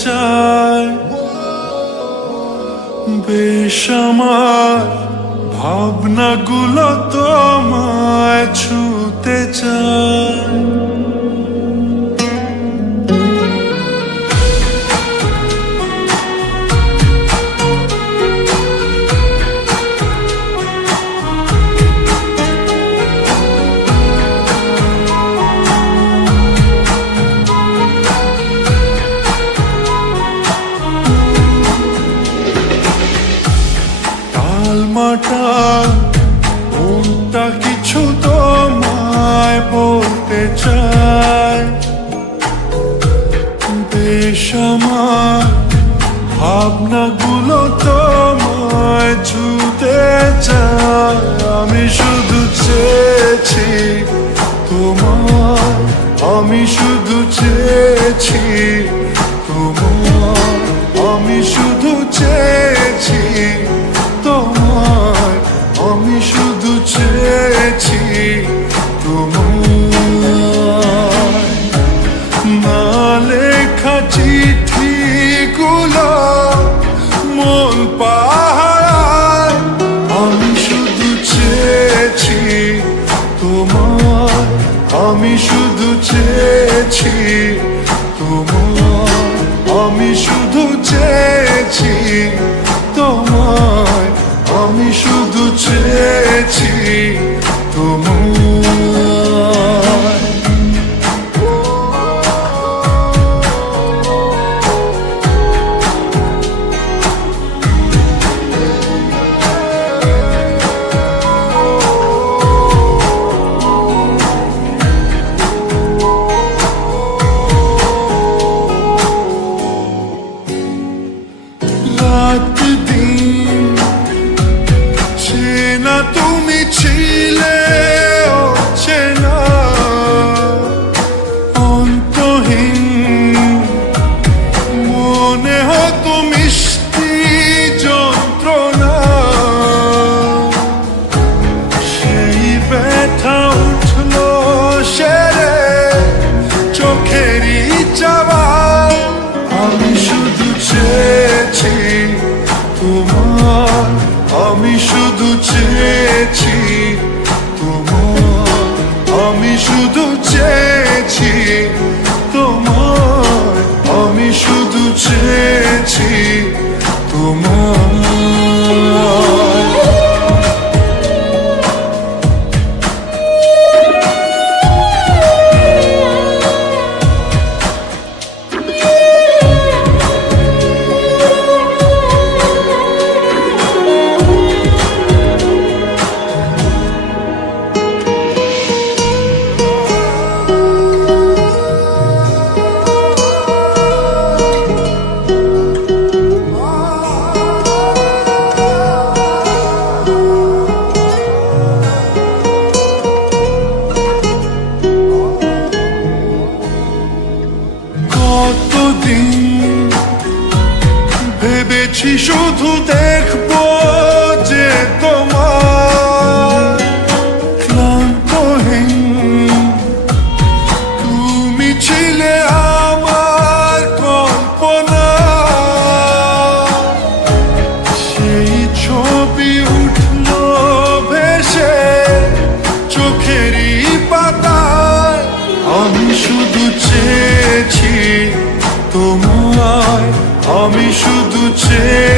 চায়, বেশ আমার ভাবনাগুলো তোমায় ছুতে চায়। তালমাটা মনটা কিছু তোমায় বলতে চায়, বেশ আমার ভাবনাগুলো তোমায় ছুতে চায়। আমি শুধু চেয়েছি তোমায়, আমি শুধু চেয়েছি তোমায়, আমি শুধু চেয়েছি তোমায়, আমি শুধু চেয়েছি তোমায়। না লেখা চিঠিগুলো মন পাহারায়, আমি শুধু চেয়েছি তোমায়, আমি শুধু চেয়েছি তোমায়, আমি শুধু চেয়েছি তোমায়, আমি শুধু চেয়েছি তোমায়। রাত দিন চেনা তুমি ছিলে অচেনা, অন্তহীন মনে হতো মিষ্টি যন্ত্রণা। সেই ব্যথা উঠলো সেরে চোখেরই চাওয়ায়, আমি শুধু চেয়েছি তোমার, আমি শুধু চেয়েছি তোমার, আমি শুধু চেয়েছি তোমার, আমি শুধু চেয়েছি তোমার। কতদিন ভেবেছি শুধু দেখবো যে তোমার ক্লান্তহীন, তুমি ছিলে আমার কল্পনা। সেই ছবি উঠলো ভেসে চোখেরই পাতায়, আমি শুধু চেয়েছি তোমায়, আমি শুধু চেয়েছি